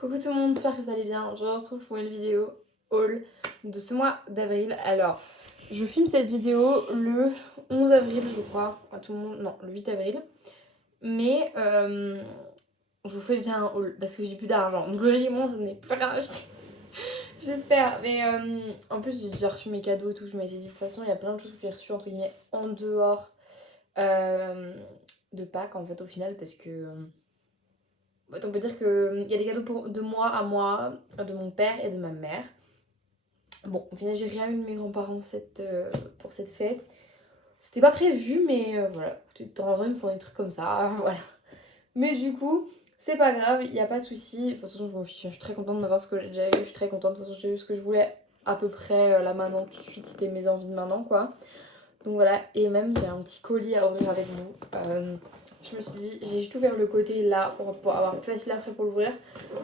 Coucou tout le monde, j'espère que vous allez bien. Je vous retrouve pour une vidéo haul de ce mois d'avril. Alors, je filme cette vidéo le 11 avril, je crois. À tout le monde, non, le 8 avril. Mais je vous fais déjà un haul parce que j'ai plus d'argent. Donc logiquement, je n'ai plus rien acheté. J'espère. Mais en plus, j'ai déjà reçu mes cadeaux et tout. Je m'étais dit, de toute façon, il y a plein de choses que j'ai reçues entre guillemets en dehors euh, de Pâques en fait, au final, parce que. On peut dire qu'il y a des cadeaux de moi, de mon père et de ma mère. Bon, au final, j'ai rien eu de mes grands-parents pour cette fête. C'était pas prévu, mais voilà. De temps en temps, ils me font des trucs comme ça, voilà. Mais du coup, c'est pas grave, il n'y a pas de souci. De toute façon, je m'en fiche, je suis très contente d'avoir ce que j'ai déjà eu. Je suis très contente, de toute façon, j'ai eu ce que je voulais à peu près là maintenant, tout de suite. C'était mes envies de maintenant, quoi. Donc voilà, et même j'ai un petit colis à ouvrir avec vous. Je me suis dit, j'ai juste ouvert le côté là pour avoir plus facile après pour l'ouvrir.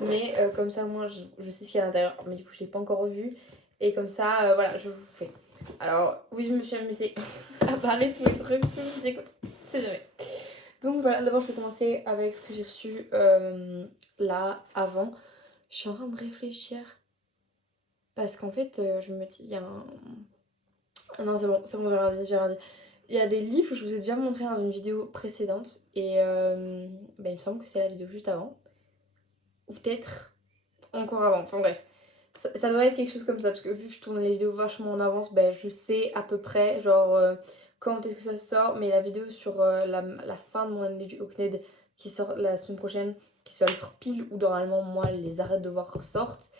Mais comme ça, moi, je sais ce qu'il y a à l'intérieur. Mais du coup, je l'ai pas encore vu. Et comme ça, voilà, je vous fais. Alors, oui, je me suis amusée à parler de tous les trucs. Je me suis dit, écoute, c'est jamais. Donc voilà, d'abord, je vais commencer avec ce que j'ai reçu là, avant. Je suis en train de réfléchir. Parce qu'en fait, je me dis, il y a un. Ah non, c'est bon, j'ai rien dit, j'ai rien dit. Il y a des livres que je vous ai déjà montré dans une vidéo précédente et bah, il me semble que c'est la vidéo juste avant. Ou peut-être encore avant, enfin bref. Ça doit être quelque chose comme ça parce que vu que je tourne les vidéos vachement en avance, bah, je sais à peu près genre quand est-ce que ça sort. Mais la vidéo sur la fin de mon année du CNED qui sort la semaine prochaine, qui sort pile où normalement moi les arrêts de voir sortent.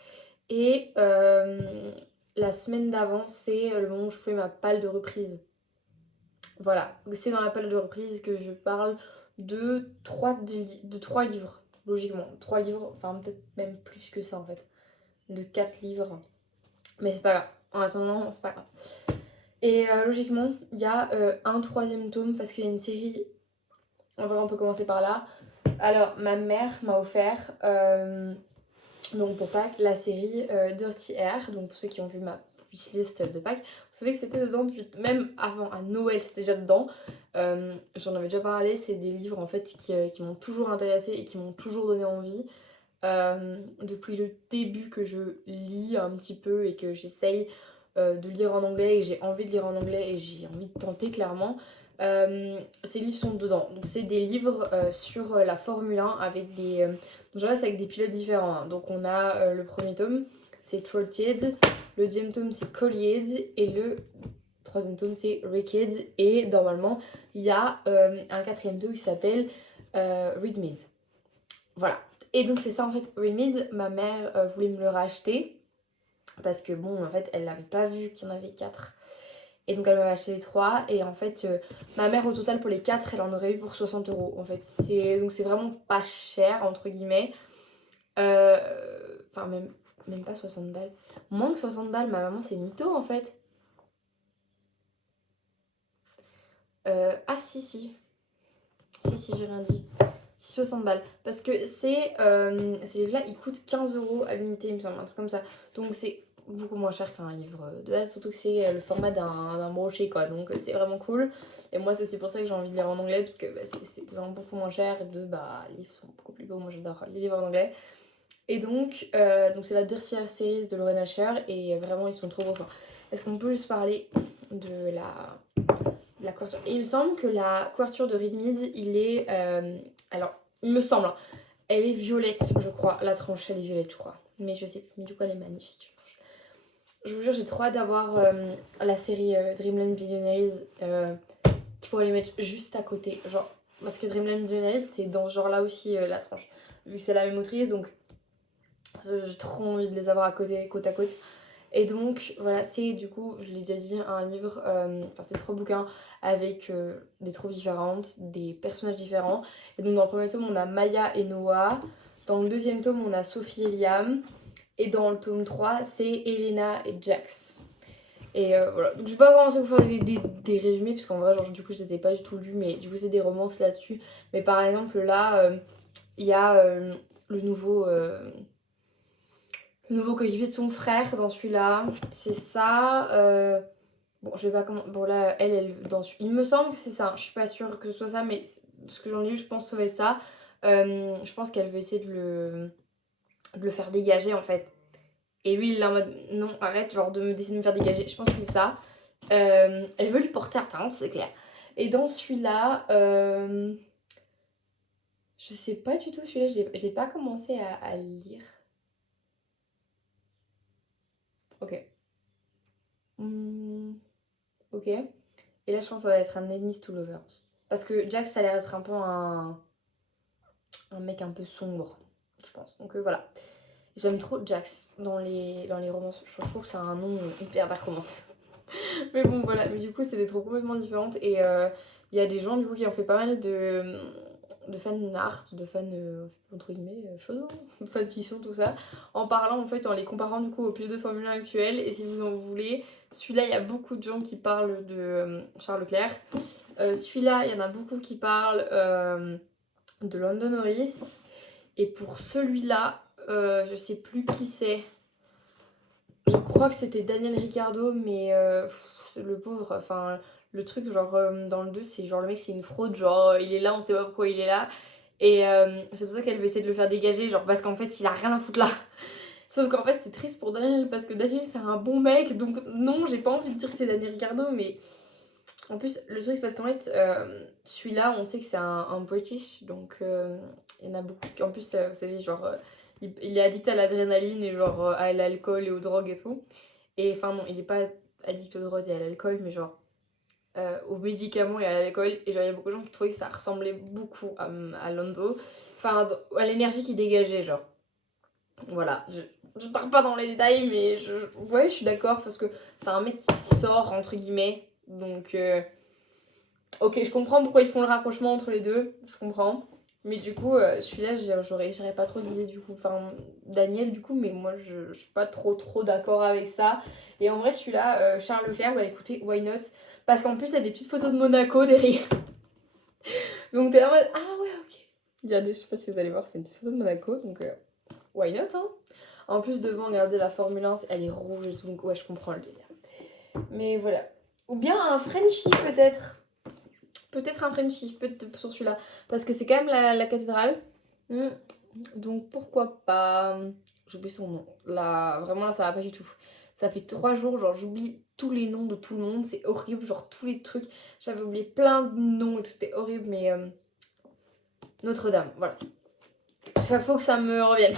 Et la semaine d'avant, c'est le moment où je fais ma palle de reprise. Voilà, c'est dans la palle de reprise que je parle de 3 livres, logiquement. 3 livres, enfin peut-être même plus que ça en fait. De 4 livres. Mais c'est pas grave. En attendant, c'est pas grave. Et logiquement, il y a un troisième tome parce qu'il y a une série. En vrai, on peut commencer par là. Alors, ma mère m'a offert, donc pour Pâques, la série Dirty Air. Donc pour ceux qui ont vu ma wishlist de Pâques, vous savez que c'était dedans depuis même avant, à Noël, c'était déjà dedans. J'en avais déjà parlé, c'est des livres en fait qui m'ont toujours intéressée et qui m'ont toujours donné envie. Depuis le début que je lis un petit peu et que j'essaye de lire en anglais et que j'ai envie de lire en anglais et j'ai envie de tenter clairement. Ces livres sont dedans. Donc c'est des livres sur la Formule 1 avec des... donc là c'est avec des pilotes différents, hein. Donc on a le premier tome, c'est Trottier, le deuxième tome c'est Collier et le troisième tome c'est Ricketts et normalement il y a un quatrième tome qui s'appelle Read Mead. Voilà. Et donc c'est ça en fait, Remade, ma mère voulait me le racheter parce que bon en fait elle n'avait pas vu qu'il y en avait 4. Et donc elle m'avait acheté les 3 et en fait ma mère au total pour les 4 elle en aurait eu pour 60 € en fait. Donc c'est vraiment pas cher entre guillemets. Enfin même pas 60 balles. Moins que 60 balles, ma maman c'est mytho en fait. Ah si si. Si j'ai rien dit. 60 balles. Parce que ces livres-là, ils coûtent 15 € à l'unité, il me semble, un truc comme ça. Donc c'est beaucoup moins cher qu'un livre de base, surtout que c'est le format d'un brochet, quoi. Donc c'est vraiment cool. Et moi, c'est aussi pour ça que j'ai envie de lire en anglais, parce que bah, c'est vraiment beaucoup moins cher. Et les livres sont beaucoup plus beaux. Moi, j'adore les livres en anglais. Et donc c'est la Dirtière Series de Lorraine Asher, et vraiment, ils sont trop beaux. Enfin, est-ce qu'on peut juste parler de la couverture. Et il me semble que la couverture de Read Mead, il est... alors, il me semble, hein, elle est violette, je crois. La tranche, elle est violette, je crois. Mais je sais plus. Mais du coup, elle est magnifique. Je vous jure, j'ai trop hâte d'avoir la série Dreamland Billionaires qui pourrait les mettre juste à côté. Genre, parce que Dreamland Billionaires, c'est dans ce genre-là aussi la tranche. Vu que c'est la même autrice, donc j'ai trop envie de les avoir à côté, côte à côte. Et donc voilà, c'est du coup, je l'ai déjà dit, un livre, enfin c'est 3 bouquins avec des troupes différentes, des personnages différents. Et donc dans le premier tome on a Maya et Noah, dans le deuxième tome on a Sophie et Liam, et dans le tome 3 c'est Elena et Jax. Et voilà, donc je vais pas commencer à vous faire des résumés, parce qu'en vrai genre du coup je les ai pas du tout lus, mais du coup c'est des romances là-dessus. Mais par exemple là, il y a le nouveau... le nouveau coéquipier de son frère dans celui-là, c'est ça. Bon, je vais pas comment. Bon, là, il me semble que c'est ça, hein. Je suis pas sûre que ce soit ça, mais ce que j'en ai lu, je pense que ça va être ça. Je pense qu'elle veut essayer de le faire dégager en fait. Et lui il est en mode non arrête genre d'essayer de me faire dégager, je pense que c'est ça. Elle veut lui porter atteinte, c'est clair. Et dans celui-là, je sais pas du tout celui-là, j'ai pas commencé à le lire. Ok. Ok. Et là je pense que ça va être un Enemies to Lovers. Parce que Jack ça a l'air d'être un peu un mec un peu sombre, je pense. Donc voilà. J'aime trop Jax dans les romances. Je trouve que c'est un nom hyper dark romance. Mais bon, voilà. Mais du coup, c'est des troupes complètement différentes. Et il y a des gens, du coup, qui ont fait pas mal de fan art, de fan, entre guillemets, choses, hein, fan fiction, tout ça. En parlant, en fait, en les comparant, du coup, aux pilotes de Formule 1 actuels. Et si vous en voulez, celui-là, il y a beaucoup de gens qui parlent de Charles Leclerc. Celui-là, il y en a beaucoup qui parlent de Lando Norris. Et pour celui-là, je sais plus qui c'est. Je crois que c'était Daniel Ricciardo, mais le pauvre, enfin, le truc, genre, dans le 2, c'est genre le mec, c'est une fraude, genre, il est là, on sait pas pourquoi il est là. Et c'est pour ça qu'elle veut essayer de le faire dégager, genre, parce qu'en fait, il a rien à foutre là. Sauf qu'en fait, c'est triste pour Daniel, parce que Daniel, c'est un bon mec, donc non, j'ai pas envie de dire que c'est Daniel Ricciardo, mais en plus, le truc, c'est parce qu'en fait, celui-là, on sait que c'est un British, donc il y en a beaucoup. En plus, vous savez, genre, il est addict à l'adrénaline et genre à l'alcool et aux drogues et tout. Et enfin, non, il est pas addict aux drogues et à l'alcool, mais genre aux médicaments et à l'alcool. Et genre, il y a beaucoup de gens qui trouvaient que ça ressemblait beaucoup à Lando. Enfin, à l'énergie qu'il dégageait, genre. Voilà, je pars pas dans les détails, mais ouais, je suis d'accord parce que c'est un mec qui sort, entre guillemets. Donc. Ok, je comprends pourquoi ils font le rapprochement entre les deux, je comprends. Mais du coup, celui-là, j'aurais pas trop d'idées du coup. Enfin, Daniel, du coup, mais moi, je suis pas trop d'accord avec ça. Et en vrai, celui-là, Charles Leclerc, bah écoutez, why not? Parce qu'en plus, il y a des petites photos de Monaco derrière. Donc t'es en mode, ah ouais, ok. Regardez, je sais pas si vous allez voir, c'est une petite photo de Monaco, donc why not, hein? En plus, devant, regardez la Formule 1, elle est rouge et tout, donc ouais, je comprends le délire. Mais voilà. Ou bien un Frenchie, peut-être. Peut-être un Frenchie, peut-être sur celui-là. Parce que c'est quand même la cathédrale. Donc pourquoi pas. J'oublie son nom. Là, vraiment, là, ça va pas du tout. Ça fait 3 jours, genre, j'oublie tous les noms de tout le monde. C'est horrible, genre, tous les trucs. J'avais oublié plein de noms et tout, c'était horrible, mais. Notre-Dame, voilà. Il faut que ça me revienne.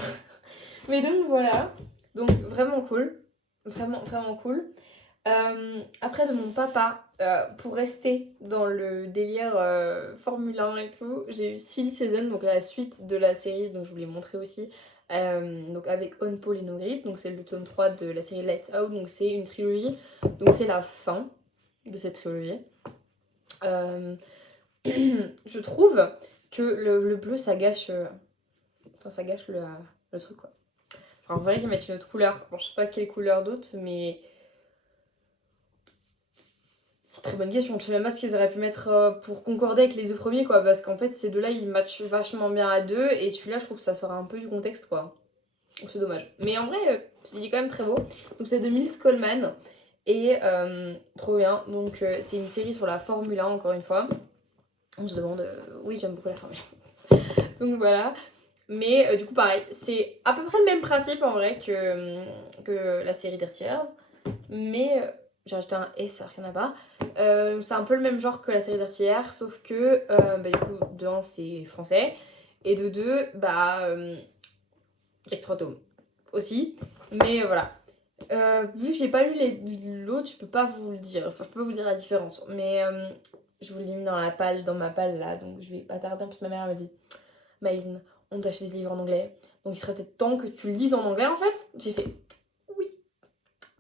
Mais donc, voilà. Donc, vraiment cool. Vraiment, vraiment cool. Après de mon papa, pour rester dans le délire Formule 1 et tout, j'ai eu Silly Season, donc la suite de la série, donc je vous l'ai montré aussi, donc avec On Paul et No Grip, donc c'est le tome 3 de la série Lights Out, donc c'est une trilogie, donc c'est la fin de cette trilogie. Je trouve que le bleu ça gâche, ça gâche le truc quoi. Enfin, en vrai qu'ils mettent une autre couleur, bon, je sais pas quelle couleur d'autre, mais très bonne question, je sais même pas ce qu'ils auraient pu mettre pour concorder avec les deux premiers quoi, parce qu'en fait ces deux-là ils matchent vachement bien à deux et celui-là je trouve que ça sort un peu du contexte quoi. Donc c'est dommage. Mais en vrai, il est quand même très beau. Donc c'est de Miles Coleman et trop bien. Donc c'est une série sur la Formule 1 encore une fois. On se demande, oui j'aime beaucoup la Formule 1. Donc voilà. Mais du coup pareil, c'est à peu près le même principe en vrai que la série Dirty Years. Mais j'ai rajouté un S, ça n'a rien à voir. C'est un peu le même genre que la série Dirty Years, sauf que du coup, de 1 c'est français, et de 2, il y a que 3 tomes aussi. Mais voilà. Vu que j'ai pas lu l'autre, je peux pas vous le dire. Enfin, je peux pas vous dire la différence. Mais je vous l'ai mis dans ma palle là, donc je vais pas tarder. Parce que ma mère elle me dit Maïline, on t'a acheté des livres en anglais, donc il serait peut-être temps que tu le lises en anglais en fait. J'ai fait oui,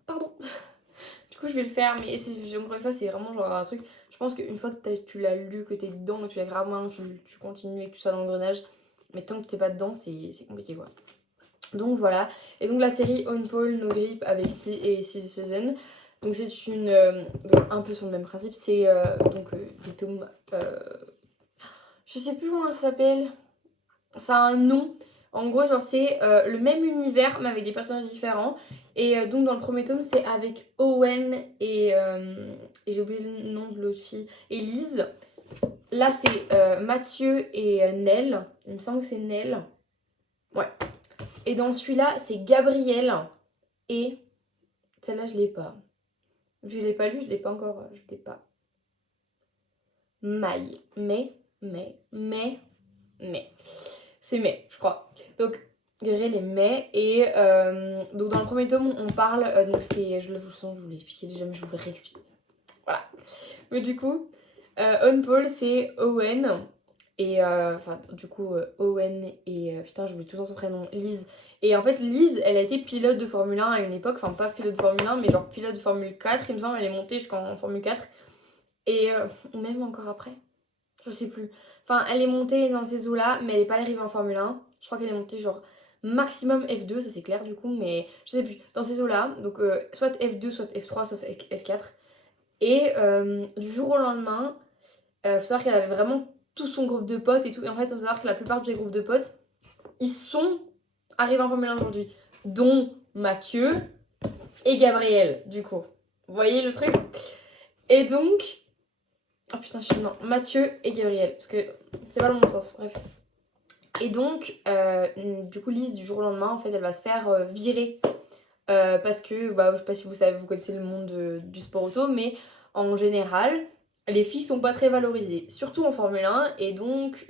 pardon. Du coup, je vais le faire, mais encore une fois, c'est vraiment genre un truc. Je pense qu'une fois que tu l'as lu, que t'es dedans, que tu l'as grave moins, tu continues et tout ça dans l'engrenage. Mais tant que t'es pas dedans, c'est compliqué quoi. Donc voilà. Et donc la série On Paul No Grip avec Silly Season. Donc c'est une. Donc un peu sur le même principe. C'est des tomes. Je sais plus comment ça s'appelle. Ça a un nom. En gros, genre c'est le même univers mais avec des personnages différents. Et donc dans le premier tome, c'est avec Owen et j'ai oublié le nom de l'autre fille, Elise. Là, c'est Mathieu et Nell. Il me semble que c'est Nell. Ouais. Et dans celui-là, c'est Gabriel et... Celle-là, je l'ai pas. Je l'ai pas lu, je l'ai pas encore... Je l'ai pas. Maï. Mais... C'est mai, je crois. Donc, Gabriel et mai. Et donc, dans le premier tome, on parle... donc, c'est... Je vous l'ai expliqué déjà, mais je vous le réexplique. Voilà. Mais du coup, On Paul, c'est Owen. Et enfin, du coup, Owen et... putain, j'oublie tout le temps son prénom. Liz. Et en fait, Liz, elle a été pilote de Formule 1 à une époque. Enfin, pas pilote de Formule 1, mais genre pilote de Formule 4. Il me semble, elle est montée jusqu'en Formule 4. Et même encore après. Je sais plus. Enfin, elle est montée dans ces eaux-là, mais elle est pas arrivée en Formule 1. Je crois qu'elle est montée genre maximum F2, ça c'est clair du coup, mais je sais plus. Dans ces eaux-là, donc soit F2, soit F3, soit F4. Et du jour au lendemain, faut savoir qu'elle avait vraiment tout son groupe de potes et tout. Et en fait, faut savoir que la plupart des groupes de potes, ils sont arrivés en Formule 1 aujourd'hui. Dont Mathieu et Gabriel, du coup. Vous voyez le truc? Et donc... Oh putain, non, Mathieu et Gabriel, parce que c'est pas le bon sens, bref. Et donc, du coup, Lise, du jour au lendemain, en fait, elle va se faire virer. Parce que, bah, je sais pas si vous savez, vous connaissez le monde du sport auto, mais en général, les filles sont pas très valorisées, surtout en Formule 1. Et donc,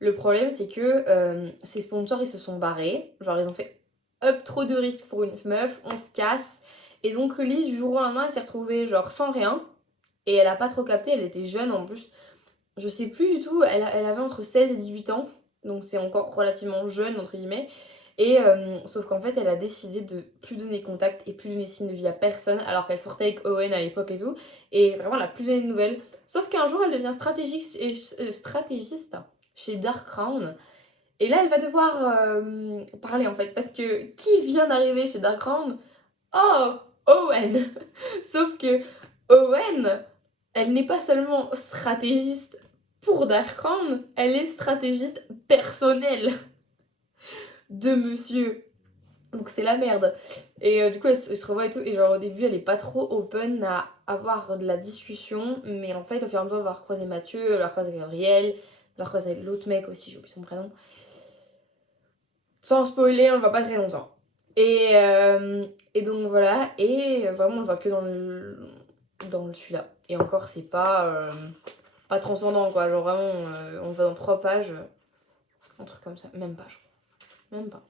le problème, c'est que ces sponsors, ils se sont barrés. Genre, ils ont fait up trop de risques pour une meuf, on se casse. Et donc, Lise, du jour au lendemain, elle s'est retrouvée, genre, sans rien. Et elle a pas trop capté, elle était jeune en plus. Je sais plus du tout, elle avait entre 16 et 18 ans. Donc c'est encore relativement jeune, entre guillemets. Et sauf qu'en fait, elle a décidé de plus donner contact et plus donner signe de vie à personne, alors qu'elle sortait avec Owen à l'époque et tout. Et vraiment, elle a plus donné de nouvelles. Sauf qu'un jour, elle devient stratégiste chez Dark Crown. Et là, elle va devoir parler en fait. Parce que qui vient d'arriver chez Dark Crown? Oh, Owen. Sauf que Owen, elle n'est pas seulement stratégiste pour Dark Crown, elle est stratégiste personnelle de monsieur. Donc c'est la merde. Et du coup, elle se revoit et tout. Et genre au début, elle est pas trop open à avoir de la discussion. Mais en fait, au fur et à mesure, elle va recroiser Mathieu, elle va recroiser Gabriel, elle va recroiser l'autre mec aussi, j'ai oublié son prénom. Sans spoiler, on va pas très longtemps. Et donc voilà. Et vraiment, on le voit que dans le celui-là. Et encore, c'est pas transcendant quoi. Genre vraiment, on va dans 3 pages. Un truc comme ça. Même pas, je crois. Même pas.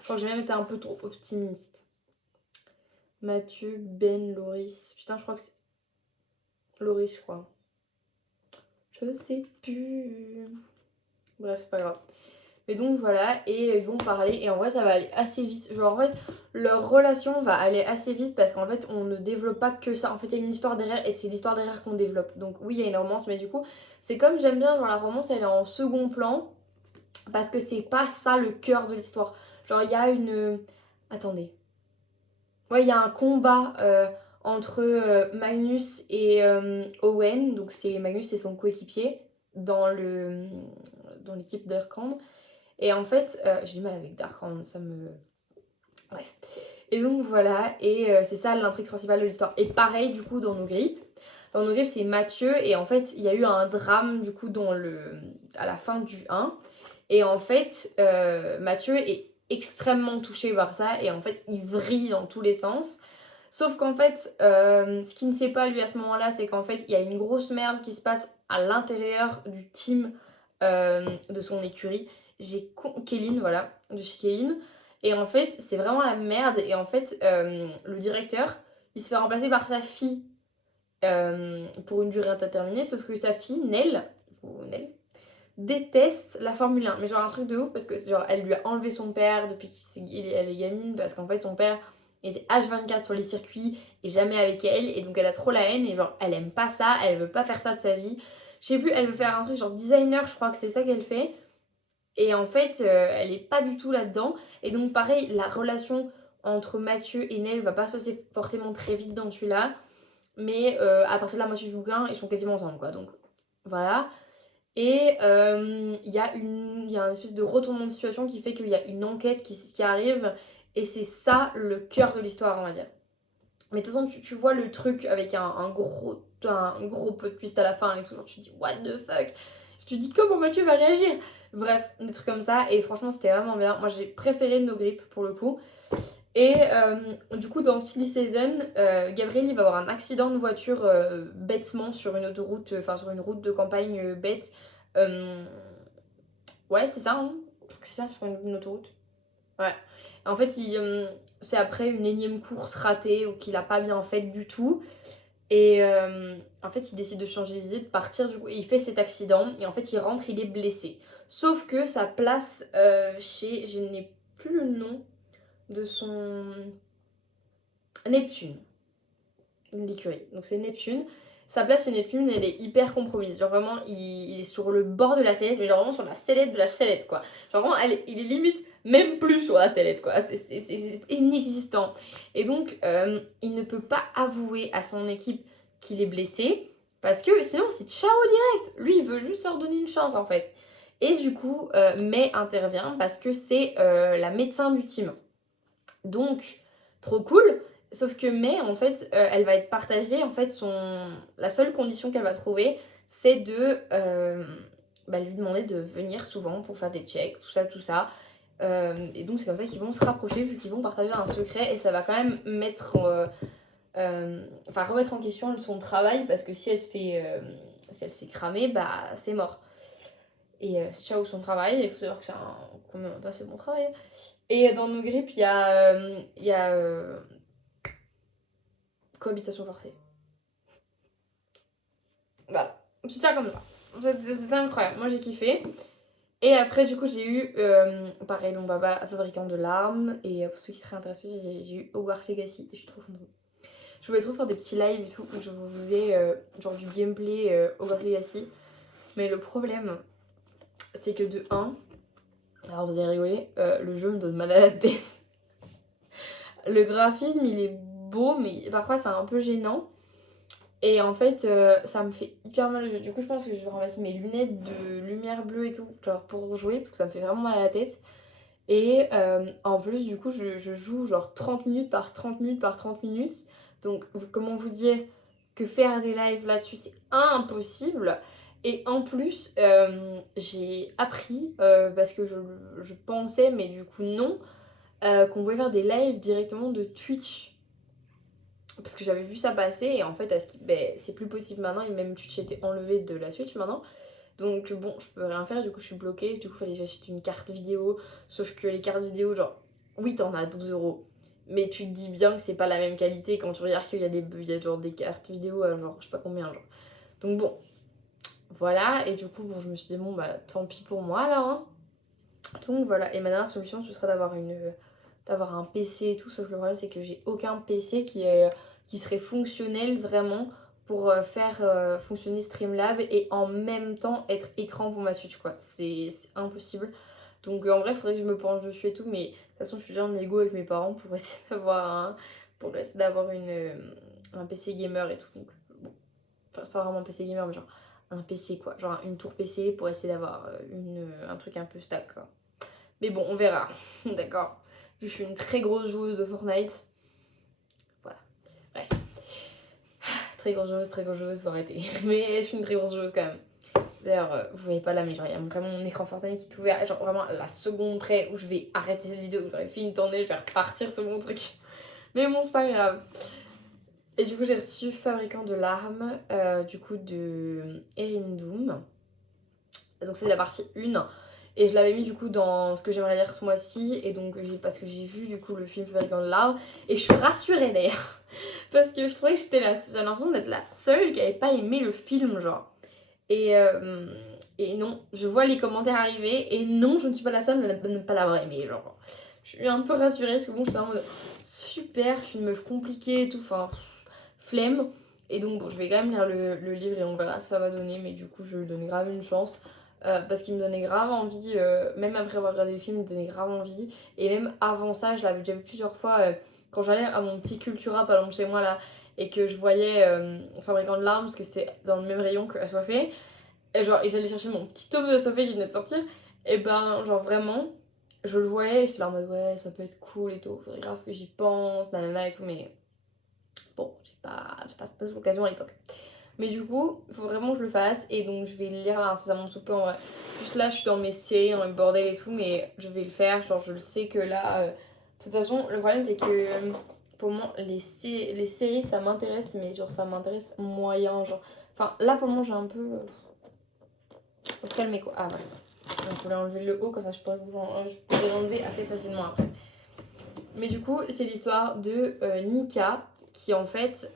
Je crois que j'ai même été un peu trop optimiste. Mathieu, Ben, Loris. Putain, je crois que c'est. Loris, je crois. Je sais plus. Bref, c'est pas grave. Mais donc voilà, et ils vont parler, et en vrai ça va aller assez vite. Genre en fait, leur relation va aller assez vite parce qu'en fait on ne développe pas que ça. En fait il y a une histoire derrière et c'est l'histoire derrière qu'on développe. Donc oui, il y a une romance, mais du coup, c'est comme j'aime bien, genre la romance elle est en second plan parce que c'est pas ça le cœur de l'histoire. Genre il y a une. Attendez. Ouais, il y a un combat entre Magnus et Owen, donc c'est Magnus et son coéquipier dans l'équipe d'Erkand. Et en fait, j'ai du mal avec Darkrown, ça me... Bref. Et donc voilà, et c'est ça l'intrigue principale de l'histoire. Et pareil du coup dans nos grippes. Dans nos grippes c'est Mathieu, et en fait il y a eu un drame du coup à la fin du 1. Et en fait, Mathieu est extrêmement touché par ça, et en fait il vrille dans tous les sens. Sauf qu'en fait, ce qu'il ne sait pas lui à ce moment-là, c'est qu'en fait il y a une grosse merde qui se passe à l'intérieur du team de son écurie. J'ai Kéline, voilà, de chez Kéline. Et en fait, c'est vraiment la merde. Et en fait, le directeur, il se fait remplacer par sa fille pour une durée indéterminée. Sauf que sa fille, Nell, déteste la Formule 1. Mais genre un truc de ouf parce que genre, elle lui a enlevé son père depuis qu'elle est gamine. Parce qu'en fait, son père était H24 sur les circuits et jamais avec elle. Et donc, elle a trop la haine. Et genre, elle aime pas ça. Elle veut pas faire ça de sa vie. Je sais plus, elle veut faire un truc genre designer, je crois que c'est ça qu'elle fait. Et en fait, elle est pas du tout là-dedans. Et donc, pareil, la relation entre Mathieu et Nell va pas se passer forcément très vite dans celui-là. Mais à partir de la moitié du bouquin, ils sont quasiment ensemble, quoi. Donc, voilà. Et il y a un espèce de retournement de situation qui fait qu'il y a une enquête qui arrive. Et c'est ça le cœur de l'histoire, on va dire. Mais de toute façon, tu vois le truc avec un gros plot twist à la fin et tout. Genre, tu te dis, what the fuck? Tu te dis comment Mathieu va réagir. Bref, des trucs comme ça. Et franchement, c'était vraiment bien. Moi, j'ai préféré No Grip pour le coup. Et du coup, dans Silly Season, Gabriel il va avoir un accident de voiture bêtement sur une autoroute, enfin sur une route de campagne bête. Ouais, c'est ça, hein. Je crois que c'est ça, sur une autoroute. Ouais. En fait, c'est après une énième course ratée ou qu'il a pas bien faite du tout. Et en fait, il décide de changer d'idée, de partir du coup. Et il fait cet accident. Et en fait, il rentre, il est blessé. Sauf que sa place chez. Je n'ai plus le nom de son. Neptune. L'écurie. Donc c'est Neptune. Sa place chez Neptune, elle est hyper compromise. Genre vraiment, il est sur le bord de la sellette, mais genre vraiment sur la sellette de la sellette, quoi. Genre vraiment, il est limite même plus sur la sellette, quoi. C'est inexistant. Et donc, il ne peut pas avouer à son équipe qu'il est blessé, parce que sinon, c'est ciao direct. Lui, il veut juste leur donner une chance, en fait. Et du coup, May intervient parce que c'est la médecin du team. Donc, trop cool. Sauf que May, en fait, elle va être partagée. En fait, la seule condition qu'elle va trouver, c'est de lui demander de venir souvent pour faire des checks, tout ça, tout ça. Et donc, c'est comme ça qu'ils vont se rapprocher, vu qu'ils vont partager un secret. Et ça va quand même remettre en question son travail, parce que si elle se fait cramer, bah, c'est mort. Et c'est ciao son travail. Il faut savoir que c'est combien de temps c'est mon travail. Et dans nos grippes, il y a cohabitation forcée. Voilà. C'est ça comme ça. C'était incroyable. Moi, j'ai kiffé. Et après, du coup, j'ai eu, pareil, donc Baba, fabricant de larmes. Et pour ceux qui seraient intéressés, j'ai eu Hogwarts Legacy. Je suis trop contente. Je voulais trop faire des petits lives et tout, où je vous faisais genre du gameplay Hogwarts Legacy. Mais le problème, c'est que de 1, alors vous allez rigoler, le jeu me donne mal à la tête. Le graphisme, il est beau, mais parfois c'est un peu gênant. Et en fait, ça me fait hyper mal au jeu. Du coup, je pense que je vais remettre mes lunettes de lumière bleue et tout, genre pour jouer, parce que ça me fait vraiment mal à la tête. Et en plus, du coup, je joue genre 30 minutes par 30 minutes par 30 minutes. Donc, comment vous dire que faire des lives là-dessus, c'est impossible. Et en plus, j'ai appris, parce que je pensais, mais du coup non, qu'on pouvait faire des lives directement de Twitch. Parce que j'avais vu ça passer et en fait c'est plus possible maintenant et même Twitch a été enlevé de la Switch maintenant. Donc bon, je peux rien faire, du coup je suis bloquée, du coup fallait que j'achète une carte vidéo. Sauf que les cartes vidéo, genre, oui t'en as 12 €, mais tu te dis bien que c'est pas la même qualité quand tu regardes qu'il y a genre des cartes vidéo à genre je sais pas combien genre. Donc bon, voilà, et du coup bon, je me suis dit bon bah tant pis pour moi là, hein. Donc voilà, et ma dernière solution ce serait d'avoir un PC et tout, sauf que le problème c'est que j'ai aucun PC qui serait fonctionnel vraiment pour faire fonctionner Streamlab et en même temps être écran pour ma Switch, quoi. C'est impossible. Donc en vrai, il faudrait que je me penche dessus et tout, mais de toute façon, je suis déjà en égo avec mes parents pour essayer d'avoir un PC gamer et tout. Donc bon, enfin, c'est pas vraiment un PC gamer, mais genre un PC quoi, genre une tour PC pour essayer d'avoir un truc un peu stack, quoi. Mais bon, on verra, d'accord. Vu que je suis une très grosse joueuse de Fortnite. Voilà. Bref. Très grosse joueuse, faut arrêter. Mais je suis une très grosse joueuse quand même. D'ailleurs, vous voyez pas là, mais genre, il y a vraiment mon écran Fortnite qui est ouvert. Genre, vraiment, la seconde près où je vais arrêter cette vidéo, j'aurais fini de tourner, je vais repartir sur mon truc. Mais bon, c'est pas grave. Et du coup, j'ai reçu Fabricant de larmes, du coup, de Erin Doom. Donc, c'est la partie 1. Et je l'avais mis du coup dans ce que j'aimerais lire ce mois-ci. Et donc, parce que j'ai vu du coup le film Fabricant de larmes. Et je suis rassurée d'ailleurs. Parce que je trouvais que j'avais l'impression d'être la seule qui avait pas aimé le film, genre. Et non, je vois les commentaires arriver. Et non, je ne suis pas la seule à ne pas l'avoir aimé, genre. Je suis un peu rassurée parce que bon, je suis en mode super, je suis une meuf compliquée et tout. Enfin, flemme. Et donc, bon, je vais quand même lire le livre et on verra ce que ça va donner. Mais du coup, je lui donne grave une chance. Parce qu'il me donnait grave envie, même après avoir regardé le film, il me donnait grave envie. Et même avant ça, je l'avais déjà vu plusieurs fois quand j'allais à mon petit Cultura pas loin de chez moi là, et que je voyais Fabricant de larmes, parce que c'était dans le même rayon que Assoiffé. Et genre, et j'allais chercher mon petit tome de Assoiffé qui venait de sortir. Et ben, genre vraiment, je le voyais et j'étais là en mode ouais, ça peut être cool et tout, faudrait grave que j'y pense, nanana et tout, mais bon, j'ai pas cette occasion à l'époque. Mais du coup, il faut vraiment que je le fasse. Et donc, je vais le lire là incessamment sous peu en vrai. Juste là, je suis dans mes séries, dans mes bordels et tout. Mais je vais le faire. Genre, je le sais que là. De toute façon, le problème, c'est que pour moi, les séries, ça m'intéresse. Mais genre, ça m'intéresse moyen. Genre. Enfin, là, pour le moment, j'ai un peu. Faut se calmer quoi. Ah, ouais. Donc, je voulais enlever le haut. Comme ça, je pourrais l'enlever assez facilement après. Mais du coup, c'est l'histoire de Nika qui en fait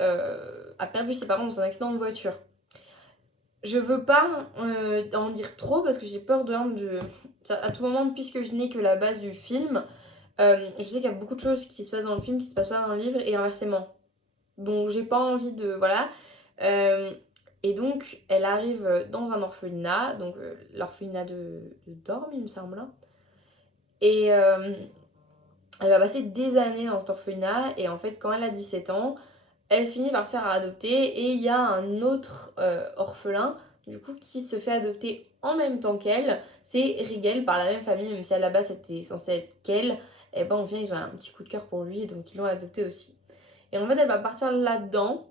a perdu ses parents dans un accident de voiture. Je veux pas en dire trop parce que j'ai peur à tout moment, puisque je n'ai que la base du film, je sais qu'il y a beaucoup de choses qui se passent dans le film qui se passent pas dans le livre et inversement. Donc j'ai pas envie de... Voilà. Euh, et donc elle arrive dans un orphelinat, donc l'orphelinat de Dorme il me semble. Et elle va passer des années dans cet orphelinat et en fait quand elle a 17 ans, elle finit par se faire adopter et il y a un autre orphelin du coup qui se fait adopter en même temps qu'elle. C'est Rigel par la même famille, même si à la base c'était censé être qu'elle. Et ben au final ils ont un petit coup de cœur pour lui et donc ils l'ont adopté aussi. Et en fait elle va partir là-dedans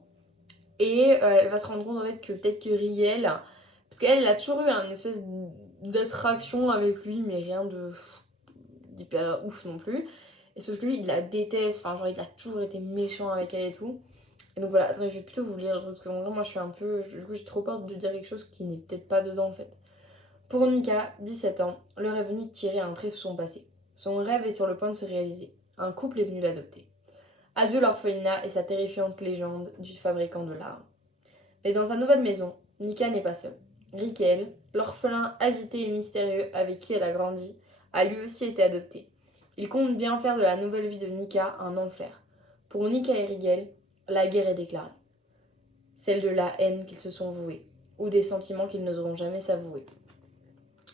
et elle va se rendre compte en fait que peut-être que Rigel, parce qu'elle elle a toujours eu une espèce d'attraction avec lui mais rien d'hyper ouf non plus. Et sauf que lui il la déteste, enfin genre il a toujours été méchant avec elle et tout. Et donc voilà, attendez, je vais plutôt vous lire le truc parce que en vrai, moi je suis un peu. Du coup, j'ai trop peur de dire quelque chose qui n'est peut-être pas dedans en fait. Pour Nika, 17 ans, l'heure est venue de tirer un trait sur son passé. Son rêve est sur le point de se réaliser. Un couple est venu l'adopter. Adieu l'orphelinat et sa terrifiante légende du fabricant de larmes. Mais dans sa nouvelle maison, Nika n'est pas seule. Rickel, l'orphelin agité et mystérieux avec qui elle a grandi, a lui aussi été adopté. Il compte bien faire de la nouvelle vie de Nika un enfer. Pour Nika et Rigel, la guerre est déclarée. Celle de la haine qu'ils se sont voués, ou des sentiments qu'ils n'oseront jamais s'avouer.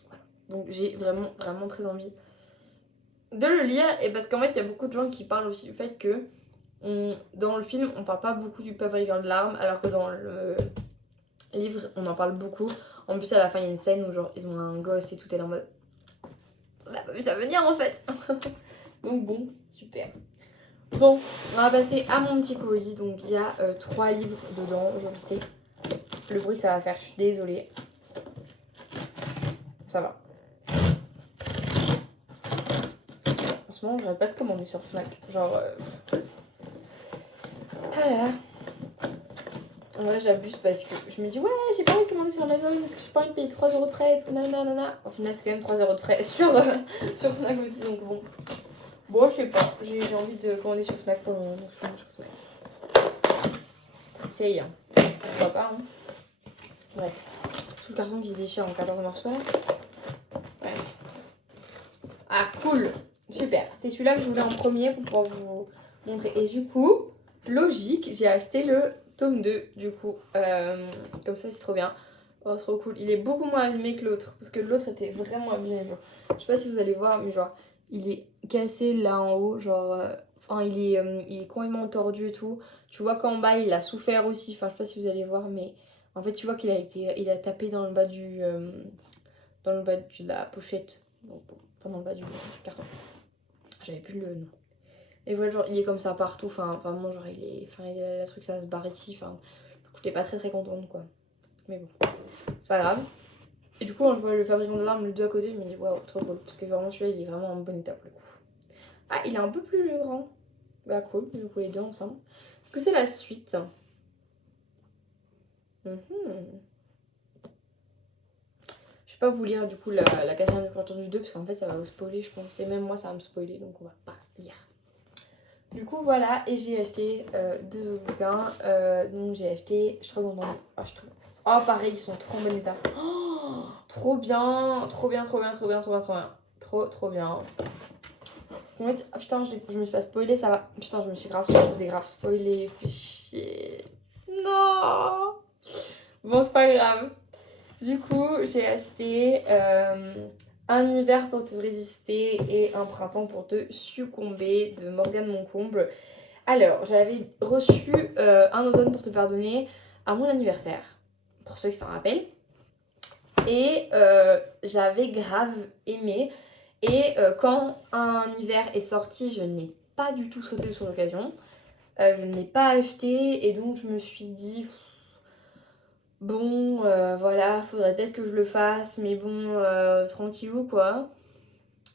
Voilà. Donc j'ai vraiment, vraiment très envie de le lire, et parce qu'en fait, il y a beaucoup de gens qui parlent aussi du fait que dans le film, on parle pas beaucoup du fabricant de larmes, alors que dans le livre, on en parle beaucoup. En plus, à la fin, il y a une scène où genre, ils ont un gosse et tout est en mode... On n'a pas vu ça venir en fait. Donc bon, super. Bon, on va passer à mon petit colis. Donc il y a 3 livres dedans, je le sais. Le bruit ça va faire, je suis désolée. Ça va. En ce moment, j'arrête pas de commander sur Fnac. Genre... Ah là là. En vrai, j'abuse parce que je me dis, ouais, j'ai pas envie de commander sur Amazon parce que j'ai pas envie de payer 3€ de frais et tout, nanana. Au final, c'est quand même 3€ de frais sur Fnac aussi, donc bon. Bon, je sais pas, j'ai envie de commander sur Fnac pour le moment, donc je commande sur Fnac. Tiens, pourquoi pas, hein. Bref. Sous le carton qui se déchire en 14 morceaux là. Ouais. Ah, cool. Super. C'était celui-là que je voulais en premier pour pouvoir vous montrer. Et du coup, logique, j'ai acheté le tome 2 du coup. Comme ça, c'est trop bien. Oh, trop cool. Il est beaucoup moins abîmé que l'autre. Parce que l'autre était vraiment abîmé. Genre. Je sais pas si vous allez voir, mais genre, il est cassé là en haut. Genre, enfin, il est complètement tordu et tout. Tu vois qu'en bas, il a souffert aussi. Enfin, je sais pas si vous allez voir, mais en fait, tu vois il a tapé dans le bas de la pochette. Donc, enfin, dans le bas du carton. J'avais plus le nom. Et voilà, genre, il est comme ça partout. Enfin, vraiment, genre, le truc, ça se barre ici. Enfin, du coup, j'étais pas très très contente, quoi. Mais bon, c'est pas grave. Et du coup, quand je vois le fabricant de larmes, le 2 à côté, je me dis, waouh, trop cool. Parce que vraiment, celui-là, il est vraiment en bon état pour le coup. Ah, il est un peu plus grand. Bah, cool. Du coup, les deux ensemble. Du coup, c'est la suite. Je vais pas vous lire, du coup, la quatrième de couverture du 2, parce qu'en fait, ça va vous spoiler, je pense. Et même moi, ça va me spoiler, donc on va pas lire. Du coup, voilà, et j'ai acheté 2 autres bouquins. Donc, j'ai acheté, je crois qu'on en... Oh, pareil, ils sont trop en bon état. Oh, trop bien, trop bien, trop bien, trop bien, trop bien, trop bien. Trop bien. En fait, ah, putain, je me suis pas spoilé, ça va. Putain, je vous ai grave spoilé. Fais chier. Non. Bon, c'est pas grave. Du coup, j'ai acheté Un hiver pour te résister et Un printemps pour te succomber de Morgane Moncomble. Alors, j'avais reçu Un automne pour te pardonner à mon anniversaire, pour ceux qui s'en rappellent. Et j'avais grave aimé. Et quand Un hiver est sorti, je n'ai pas du tout sauté sur l'occasion. Je ne l'ai pas acheté et donc je me suis dit... Bon, voilà, faudrait peut-être que je le fasse, mais bon, tranquillou quoi.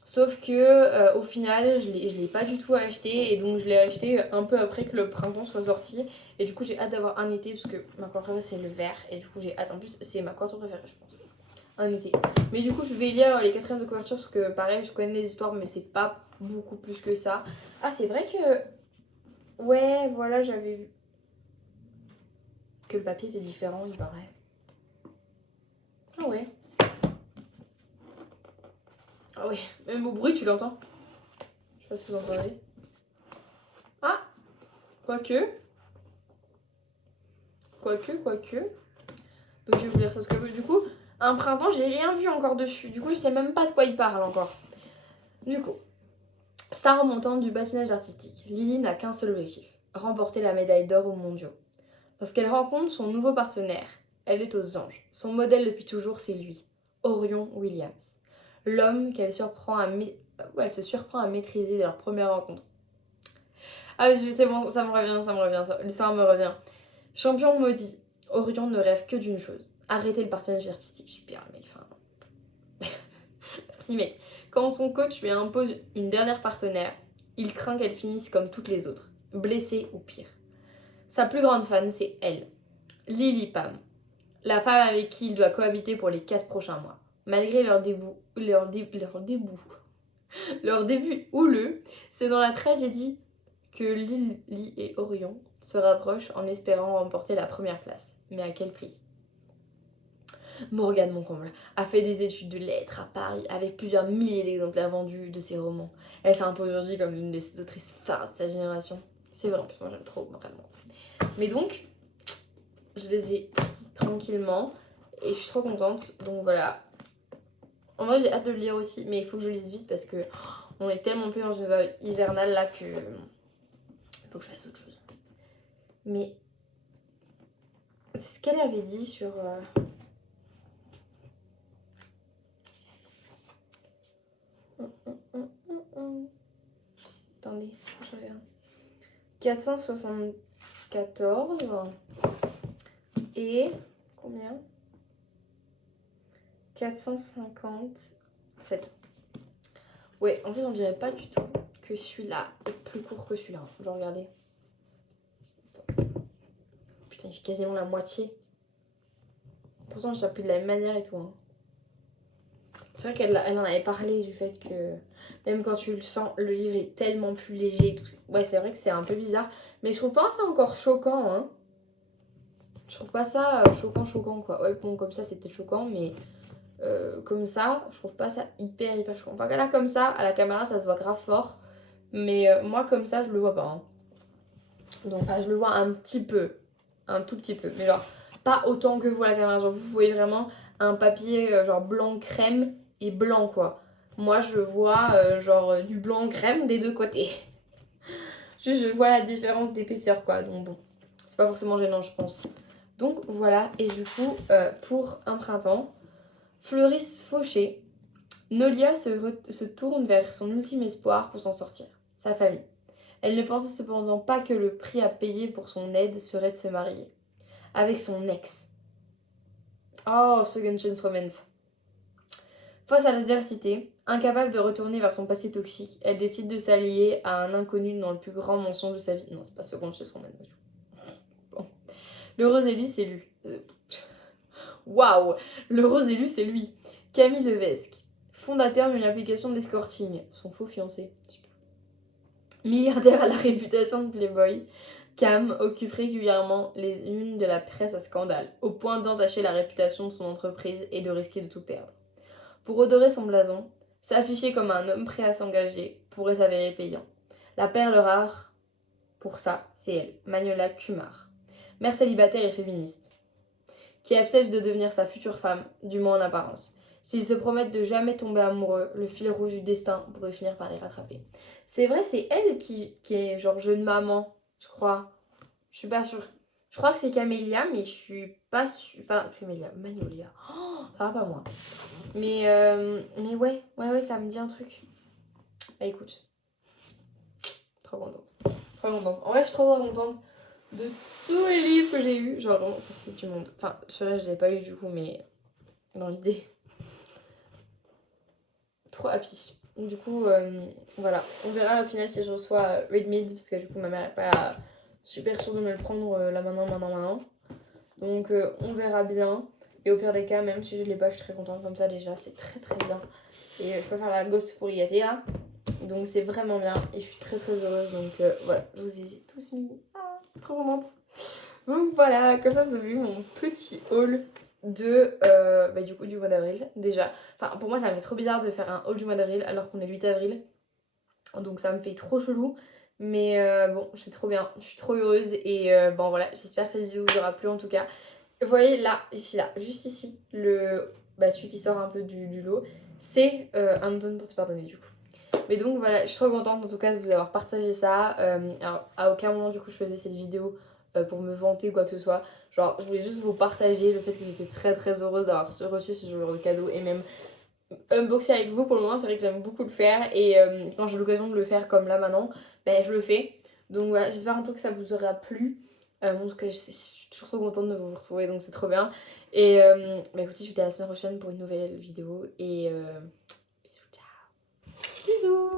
Sauf que au final, je l'ai pas du tout acheté et donc je l'ai acheté un peu après que le printemps soit sorti. Et du coup, j'ai hâte d'avoir un été parce que ma couleur préférée c'est le vert et du coup, j'ai hâte. En plus, c'est ma couleur préférée, je pense. Un été. Mais du coup, je vais lire les quatrièmes de couverture parce que pareil, je connais les histoires, mais c'est pas beaucoup plus que ça. Ah, c'est vrai que. Ouais, voilà, j'avais vu que le papier était différent, il paraît. Ah ouais. Ah ouais, même au bruit, tu l'entends. Je sais pas si vous entendez. Ah, quoique. Quoique. Donc je vais vous lire ça parce que du coup, un printemps, j'ai rien vu encore dessus. Du coup, je sais même pas de quoi il parle encore. Du coup, star remontante du patinage artistique, Lily n'a qu'un seul objectif, remporter la médaille d'or aux mondiaux. Lorsqu'elle rencontre son nouveau partenaire, elle est aux anges. Son modèle depuis toujours, c'est lui, Orion Williams. L'homme qu'elle elle se surprend à maîtriser dès leur première rencontre. Ah oui, c'est bon, ça me revient, l'histoire me revient. Champion maudit, Orion ne rêve que d'une chose, arrêter le partenariat artistique. Super mec, enfin... Merci mec. Quand son coach lui impose une dernière partenaire, il craint qu'elle finisse comme toutes les autres, blessée ou pire. Sa plus grande fan, c'est elle, Lily Pam, la femme avec qui il doit cohabiter pour les 4 prochains mois. Malgré leur début houleux, c'est dans la tragédie que Lily et Orion se rapprochent en espérant remporter la première place. Mais à quel prix? Morgane Moncomble a fait des études de lettres à Paris avec plusieurs milliers d'exemplaires vendus de ses romans. Elle s'impose aujourd'hui comme l'une des autrices phares de sa génération. C'est vrai, en plus moi j'aime trop Morgane Moncomble. Mais donc, je les ai pris tranquillement et je suis trop contente. Donc voilà. En vrai j'ai hâte de le lire aussi, mais il faut que je lise vite parce que on est tellement plus dans une vague hivernale là que il faut que je fasse autre chose. Mais c'est ce qu'elle avait dit sur... Attendez, je regarde. 474 et combien? 457. Ouais, en fait, on dirait pas du tout que celui-là est plus court que celui-là. Je vais regarder. Putain, il fait quasiment la moitié. Pourtant, je l'appuie de la même manière et tout. Hein. C'est vrai qu'elle en avait parlé du fait que même quand tu le sens, le livre est tellement plus léger et tout. Ouais, c'est vrai que c'est un peu bizarre. Mais je trouve pas ça encore choquant. Hein. Je trouve pas ça choquant quoi. Ouais, bon, comme ça, c'est peut-être choquant, mais comme ça, je trouve pas ça hyper choquant. Enfin, là, comme ça, à la caméra, ça se voit grave fort. Mais moi, comme ça, je le vois pas. Hein. Donc, enfin, je le vois un petit peu. Un tout petit peu. Mais genre, pas autant que vous à la caméra. Genre, vous voyez vraiment un papier genre blanc crème et blanc, quoi. Moi, je vois du blanc crème des deux côtés. Juste, je vois la différence d'épaisseur, quoi. Donc, bon, c'est pas forcément gênant, je pense. Donc, voilà. Et du coup, pour un printemps, Fleuris Fauché, Nolia se tourne vers son ultime espoir pour s'en sortir, sa famille. Elle ne pensait cependant pas que le prix à payer pour son aide serait de se marier. Avec son ex. Oh, Second Chance Romance. Face à l'adversité, incapable de retourner vers son passé toxique, elle décide de s'allier à un inconnu dans le plus grand mensonge de sa vie. Non, c'est pas Second Chance Romance du tout. Bon. L'heureux élu, c'est lui. Waouh! L'heureux élu, c'est lui. Camille Levesque, fondateur d'une application d'escorting. Son faux fiancé. Super. Milliardaire à la réputation de playboy, Cam occupe régulièrement les unes de la presse à scandale, au point d'entacher la réputation de son entreprise et de risquer de tout perdre. Pour redorer son blason, s'afficher comme un homme prêt à s'engager pourrait s'avérer payant. La perle rare, pour ça, c'est elle, Magnola Kumar. Mère célibataire et féministe, qui accepte de devenir sa future femme, du moins en apparence. S'ils se promettent de jamais tomber amoureux, le fil rouge du destin pourrait finir par les rattraper. C'est vrai, c'est elle qui est genre jeune maman, je crois. Je suis pas sûre. Je crois que c'est Camélia, mais je suis pas sûre. Enfin, Camélia, Magnolia. Oh, ça va pas moi. Mais ouais, ça me dit un truc. Bah écoute, trop contente. Trop contente. En vrai, je suis trop contente de tous les livres que j'ai eu. Genre vraiment, ça fait du monde. Enfin, celui-là, je l'ai pas eu du coup, mais dans l'idée. Trop happy. Du coup, voilà. On verra au final si je reçois Read Mid, parce que du coup, ma mère est pas super sûre de me le prendre là maintenant. Donc, on verra bien. Et au pire des cas, même si je l'ai pas, je suis très contente comme ça déjà. C'est très très bien. Et je peux faire la Ghost pour Yati là. Donc, c'est vraiment bien. Et je suis très très heureuse. Donc, voilà. Je vous ai tous mis. Ah, trop contente. Donc, voilà. Comme ça, vous avez vu mon petit haul de du coup du mois d'avril déjà. Enfin pour moi ça me fait trop bizarre de faire un haul du mois d'avril alors qu'on est le 8 avril. Donc ça me fait trop chelou. Mais bon c'est trop bien, je suis trop heureuse et bon voilà j'espère que cette vidéo vous aura plu en tout cas. Vous voyez là, ici là, juste ici, celui qui sort un peu du lot, c'est un don pour te pardonner du coup. Mais donc voilà, je suis trop contente en tout cas de vous avoir partagé ça. Alors à aucun moment du coup je faisais cette vidéo pour me vanter ou quoi que ce soit. Genre je voulais juste vous partager le fait que j'étais très très heureuse d'avoir reçu ce genre de cadeau et même unboxer avec vous pour le moment. C'est vrai que j'aime beaucoup le faire et quand j'ai l'occasion de le faire comme là maintenant, je le fais. Donc voilà, j'espère en tout cas que ça vous aura plu. En tout cas, je suis toujours trop contente de vous retrouver donc c'est trop bien. Et écoutez, je vous dis à la semaine prochaine pour une nouvelle vidéo et bisous, ciao. Bisous.